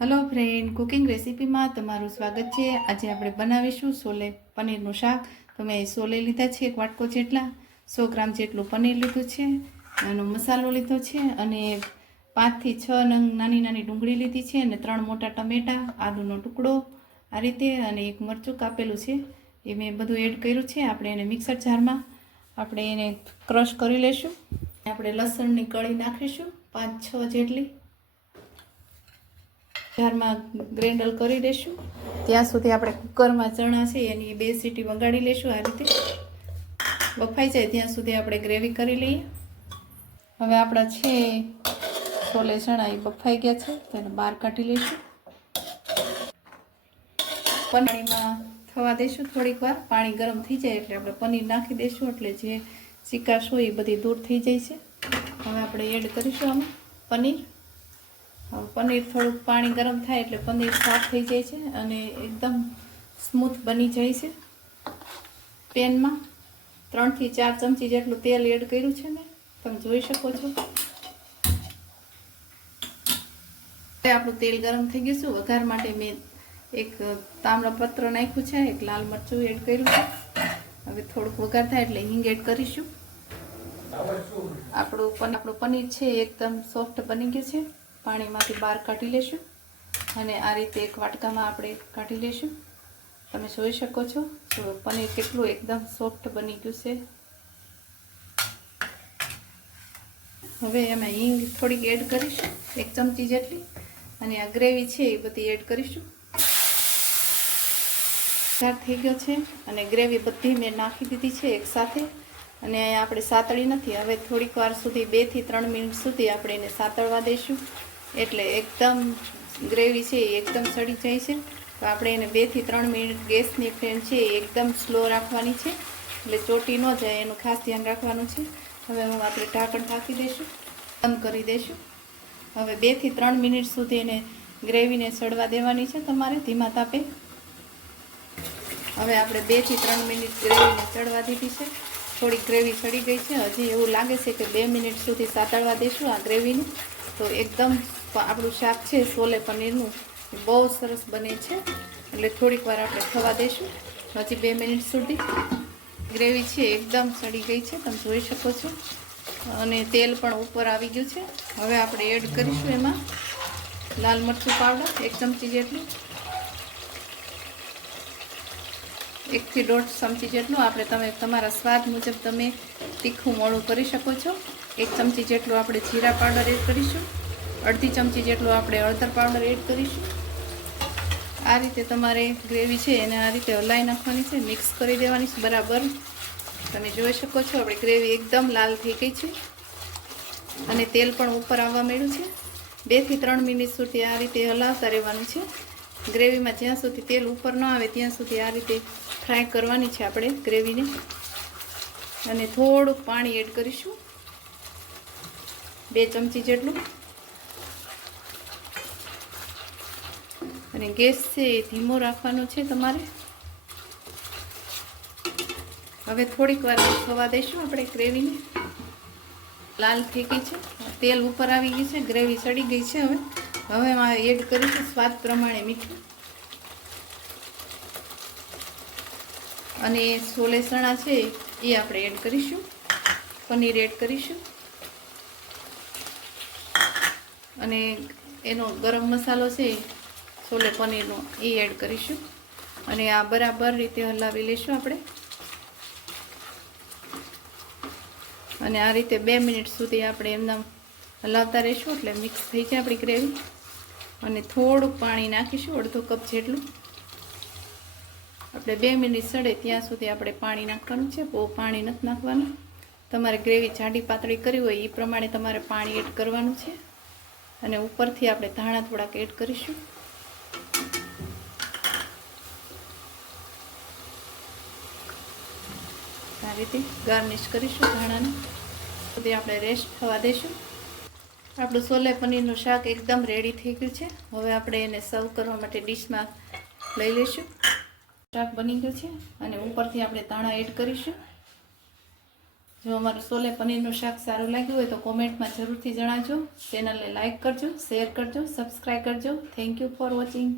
Hello friend cooking રેસીપીમાં તમારું સ્વાગત છે. આજે આપણે બનાવીશું સોલે પનીરનું શાક. તો મેં સોલે લીધા છે એક વાટકો જેટલા, સો ગ્રામ જેટલું પનીર લીધું છે એનો મસાલો લીધો છે અને પાંચથી છ નંગ નાની નાની ડુંગળી લીધી છે અને ત્રણ મોટા ટમેટાં, આદુનો ટુકડો આ રીતે અને એક મરચું કાપેલું છે. એ મેં બધું એડ કર્યું છે. આપણે એને મિક્સર જારમાં આપણે એને ક્રશ કરી લઈશું આપણે લસણની કળી નાખીશું પાંચ છ જેટલી. જારમાં ગ્રેન્ડલ કરી દઈશું ત્યાં સુધી આપણે કુકરમાં ચણા છે એની બે સીટી વગાડી લઈશું આ રીતે. બફાઈ જાય ત્યાં સુધી આપણે ગ્રેવી કરી લઈએ. હવે આપણા છે છોલે ચણા એ બફાઈ ગયા છે તેને બહાર કાઢી લઈશું પનીરમાં થવા દઈશું થોડીક વાર. પાણી ગરમ થઈ જાય એટલે આપણે પનીર નાખી દઈશું એટલે જે ચિકાશ હોય એ બધી દૂર થઈ જાય છે. હવે આપણે એડ કરીશું આમાં પનીર. પનીર થોડુંક પાણી ગરમ થાય એટલે પનીર સાફ થઈ જાય છે અને એકદમ સ્મૂથ બની જાય છે. પેનમાં ત્રણથી ચાર ચમચી જેટલું તેલ એડ કર્યું છે મેં. તમે જોઈ શકો છો. આપણું તેલ ગરમ થઈ ગયું છે. વઘાર માટે મેં એક તાંબડા પત્ર નાખ્યું છે, એક લાલ મરચું એડ કર્યું છે. હવે થોડુંક વઘાર થાય એટલે હિંગ એડ કરીશું. આપણું આપણું પનીર છે, એકદમ સોફ્ટ બની ગયું છે. પાણીમાંથી બહાર કાઢી લેશું અને આ રીતે એક વાટકામાં આપણે કાઢી લેશું. તમે જોઈ શકો છો તો પનીર કેટલું એકદમ સોફ્ટ બની ગયું છે. હવે એમાં હિંગ થોડીક એડ કરીશું, એક ચમચી જેટલી, અને આ ગ્રેવી છે એ બધી એડ કરીશું. તૈયાર થઈ ગયો છે, અને ગ્રેવી બધી મેં નાખી દીધી છે એકસાથે અને અહીંયા આપણે સાતળી નથી, હવે થોડીક વાર સુધી બેથી ત્રણ મિનિટ સુધી આપણે એને સાતળવા દઈશું. એટલે એકદમ ગ્રેવી છે એ એકદમ સડી જાય છે. તો આપણે એને બેથી ત્રણ મિનિટ ગેસની ફ્લેમ છે એ એકદમ સ્લો રાખવાની છે. એટલે ચોટી ન જાય, એનું ખાસ ધ્યાન રાખવાનું છે. હવે હું આપણે ઢાંકણ ઢાંકી દઈશું બંધ કરી દઈશું. હવે બેથી ત્રણ મિનિટ સુધી એને ગ્રેવીને સડવા દેવાની છે તમારે ધીમા તાપે. હવે આપણે બેથી ત્રણ મિનિટ ગ્રેવીને ચડવા દીધી છે. થોડી ગ્રેવી ચડી ગઈ છે. હજી એવું લાગે છે કે બે મિનિટ સુધી સાતળવા દઈશું આ ગ્રેવીને. તો એકદમ આપણું શાક છે સોલે પનીરનું બહુ સરસ બને છે. એટલે થોડીક વાર આપણે થવા દઈશું. હજી બે મિનિટ સુધી. ગ્રેવી છે, એકદમ સડી ગઈ છે, તમે જોઈ શકો છો. અને તેલ પણ ઉપર આવી ગયું છે. હવે આપણે એડ કરીશું એમાં. લાલ મરચું પાવડર, એક ચમચી જેટલું. એકથી દોઢ ચમચી જેટલું. આપણે તમે તમારા સ્વાદ મુજબ તમે તીખું મોડું કરી શકો છો. એક ચમચી જેટલું આપણે જીરા પાવડર એડ કરીશું. અડધી ચમચી જેટલું આપણે હળદર પાવડર એડ કરીશું. આ રીતે તમારે ગ્રેવી છે એને આ રીતે હલાવી નાખવાની છે, મિક્સ કરી દેવાની છે, બરાબર? તમે જોઈ શકો છો, આપણી ગ્રેવી એકદમ લાલ થઈ ગઈ છે. અને તેલ પણ ઉપર આવવા માંડ્યું છે. બેથી ત્રણ મિનિટ સુધી આ રીતે હલાવતા રહેવાનું છે. ગ્રેવીમાં જ્યાં સુધી તેલ ઉપર ન આવે, ત્યાં સુધી આ રીતે ફ્રાય કરવાની છે આપણે ગ્રેવીને. અને થોડુંક પાણી એડ કરીશું. બે ચમચી જેટલું. અને ગેસ છે એ ધીમો રાખવાનો છે તમારે. હવે થોડીક વાર થવા દઈશું આપણે ગ્રેવીને. લાલ થઈ ગઈ છે. તેલ ઉપર આવી ગયું છે. ગ્રેવી સડી ગઈ છે હવે. હવે એમાં એડ કરીશું સ્વાદ પ્રમાણે મીઠું. અને સોલે ચણા છે એ આપણે એડ કરીશું. પનીર એડ કરીશું. અને એનો ગરમ મસાલો છે, છોલે પનીરનો, એ એડ કરીશું. અને આ બરાબર રીતે હલાવી લઈશું આપણે. અને આ રીતે બે મિનિટ સુધી આપણે એમના હલાવતા રહીશું, એટલે મિક્સ થઈ જાય આપણી ગ્રેવી અને થોડુંક પાણી નાખીશું, અડધો કપ જેટલું. આપણે બે મિનિટ સડે ત્યાં સુધી આપણે પાણી નાખવાનું છે, બહુ પાણી નથી નાખવાનું. તમારે ગ્રેવી જાડી પાતળી કરી હોય એ પ્રમાણે તમારે પાણી એડ કરવાનું છે. અને ઉપરથી આપણે ધાણા થોડાક એડ કરીશું. આ રીતે ગાર્નિશ કરીશું ધાણાને. સુધી આપણે રેસ્ટ થવા દઈશું. આપણું સોલે પનીરનું શાક એકદમ રેડી થઈ ગયું છે. હવે આપણે એને સર્વ કરવા માટે ડીશમાં લઈ લઈશું. શાક બની ગયું છે અને ઉપરથી આપણે ધાણા એડ કરીશું. જો અમારું સોલે પનીરનું શાક સારું લાગ્યું હોય તો કોમેન્ટમાં જરૂરથી જણાવજો. ચેનલને લાઇક કરજો, શેર કરજો, સબસ્ક્રાઈબ કરજો. Thank you for watching